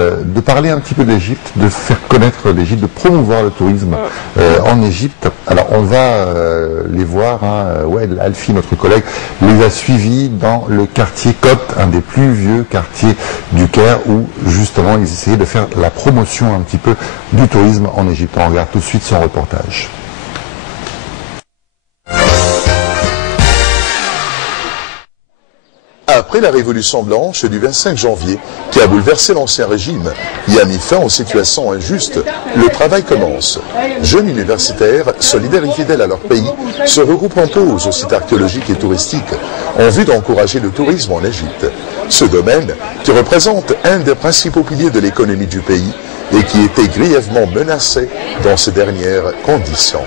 De parler un petit peu d'Égypte, de faire connaître l'Égypte, de promouvoir le tourisme en Égypte. Alors on va les voir, hein, Wael Alfi, notre collègue, les a suivis dans le quartier Copte, un des plus vieux quartiers du Caire, où justement ils essayaient de faire la promotion un petit peu du tourisme en Égypte. On regarde tout de suite son reportage. Après la Révolution blanche du 25 janvier, qui a bouleversé l'Ancien Régime et a mis fin aux situations injustes, le travail commence. Jeunes universitaires, solidaires et fidèles à leur pays, se regroupent en pause au site archéologique et touristique en vue d'encourager le tourisme en Égypte. Ce domaine, qui représente un des principaux piliers de l'économie du pays et qui était grièvement menacé dans ces dernières conditions.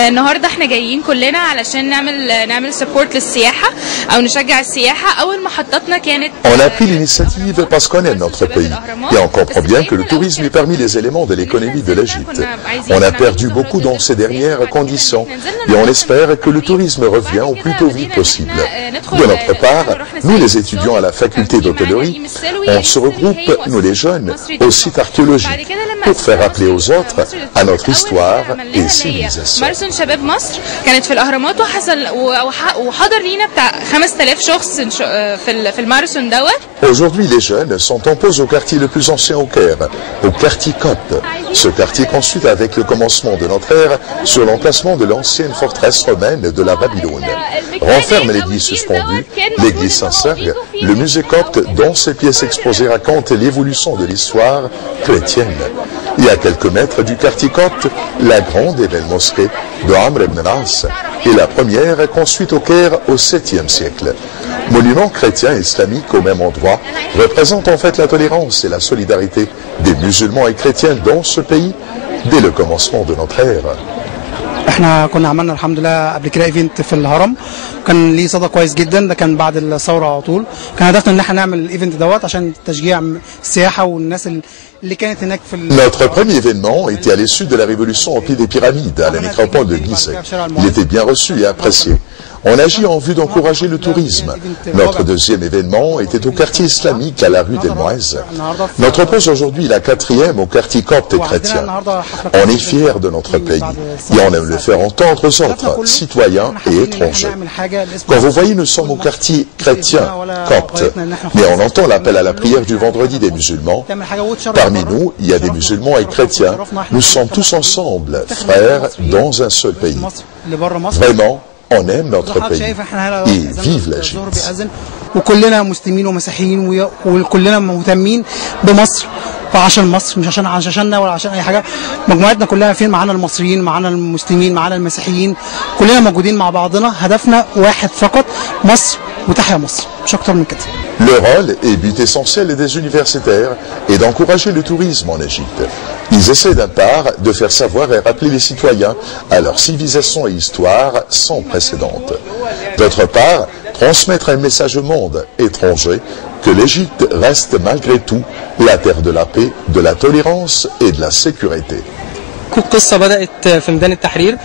النهارده احنا جايين كلنا علشان نعمل سبورت للسياحه او نشجع السياحه. اول محطتنا كانت On a pris l'initiative parce qu'on aime notre pays et on comprend bien que le tourisme est parmi les éléments de l'économie de l'Égypte. On a perdu beaucoup dans ces dernières conditions et on espère que le tourisme revient au plus tôt vite possible. De notre part, nous les étudiants à la faculté d'hôtellerie, on se regroupe, nous les jeunes, au site archéologique pour faire rappeler aux autres à notre histoire et civilisation. شباب مصر كانت في الأهرامات وحضر لينا بتاع 5000 شخص في الماراثون دوت. Aujourd'hui, les jeunes sont en pause au quartier le plus ancien au Caire, au quartier Copte. Ce quartier construit avec le commencement de notre ère sur l'emplacement de l'ancienne forteresse romaine de la Babylone. Renferme l'église suspendue, l'église Saint-Sergue, le musée Copte dont ses pièces exposées racontent l'évolution de l'histoire chrétienne. Et à quelques mètres du quartier Copte, la grande et belle mosquée de Amr ibn al-As est la première construite au Caire au 7e siècle. Monument chrétien et islamique au même endroit, représente en fait la tolérance et la solidarité des musulmans et chrétiens dans ce pays dès le commencement de notre ère. احنا كنا عملنا الحمد لله قبل كده ايفنت في الهرم كان ليه صدى كويس جدا. ده كان بعد الثوره على طول. كان هدفنا ان احنا نعمل الايفنت دوت عشان تشجيع السياحه والناس اللي كانت هناك في Notre premier événement était à l'issue de la révolution au pied des pyramides à la nécropole de Gizeh. Il était bien reçu et apprécié. On agit en vue d'encourager le tourisme. Notre deuxième événement était au quartier islamique à la rue d'El Mouez. Notre pause aujourd'hui est la quatrième au quartier copte chrétien. On est fiers de notre pays et on aime le faire entendre aux autres, citoyens et étrangers. Quand vous voyez, nous sommes au quartier chrétien copte, mais on entend l'appel à la prière du vendredi des musulmans. Parmi nous, il y a des musulmans et chrétiens. Nous sommes tous ensemble, frères, dans un seul pays. Vraiment, on aime notre pays et vive l'Égypte. وكلنا مسلمين ومسيحيين وكلنا مهتمين بمصر وعشان مصر، مش عشاننا ولا عشان اي حاجه. مجموعتنا كلها فين؟ معانا المصريين، معانا المسلمين، معانا المسيحيين، كلنا موجودين مع بعضنا. هدفنا واحد فقط، مصر وتحيا مصر، مش اكتر من كده. Le rôle et but essentiel des universitaires est d'encourager le tourisme en Égypte. Ils essaient d'un part de faire savoir et rappeler les citoyens à leur civilisation et histoire sans précédente. D'autre part, transmettre un message au monde étranger que l'Égypte reste malgré tout la terre de la paix, de la tolérance et de la sécurité. القصة بدأت في ميدان التحرير.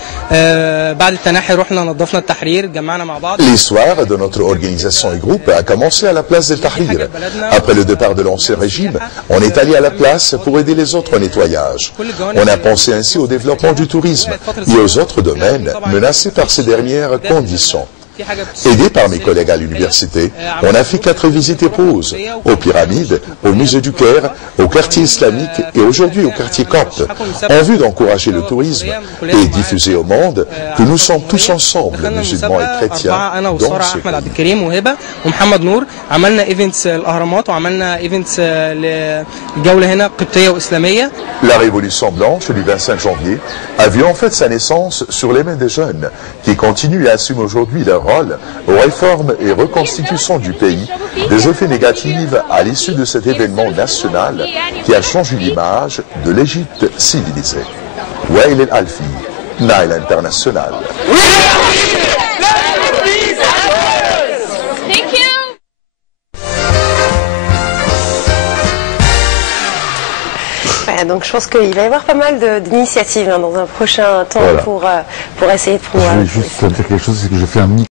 بعد التنحي رحنا نظفنا التحرير، جمعنا مع بعض. L'histoire de notre organisation et groupe a commencé à la place del Tahrir. Après le départ de l'ancien régime, on est allé à la place pour aider les autres au nettoyage. On a pensé ainsi au développement du tourisme et aux autres domaines menacés par ces dernières conditions. Aidé par mes collègues à l'université, on a fait 4 visites et pauses, aux pyramides, au musée du Caire, au quartier islamique et aujourd'hui au quartier copte, en vue d'encourager le tourisme et diffuser au monde que nous sommes tous ensemble, musulmans et chrétiens, dans ce pays. La révolution blanche du 25 janvier a vu en fait sa naissance sur les mains des jeunes qui continuent et assument aujourd'hui leur rôle aux réformes et reconstitutions du pays, des effets négatifs à l'issue de cet événement national qui a changé l'image de l'Égypte civilisée. Wael Alfi, Nile International. Donc je pense qu'il va y avoir pas mal d'initiatives dans un prochain temps, voilà, pour essayer de promouvoir. Je vais juste dire quelque chose, c'est que je fais un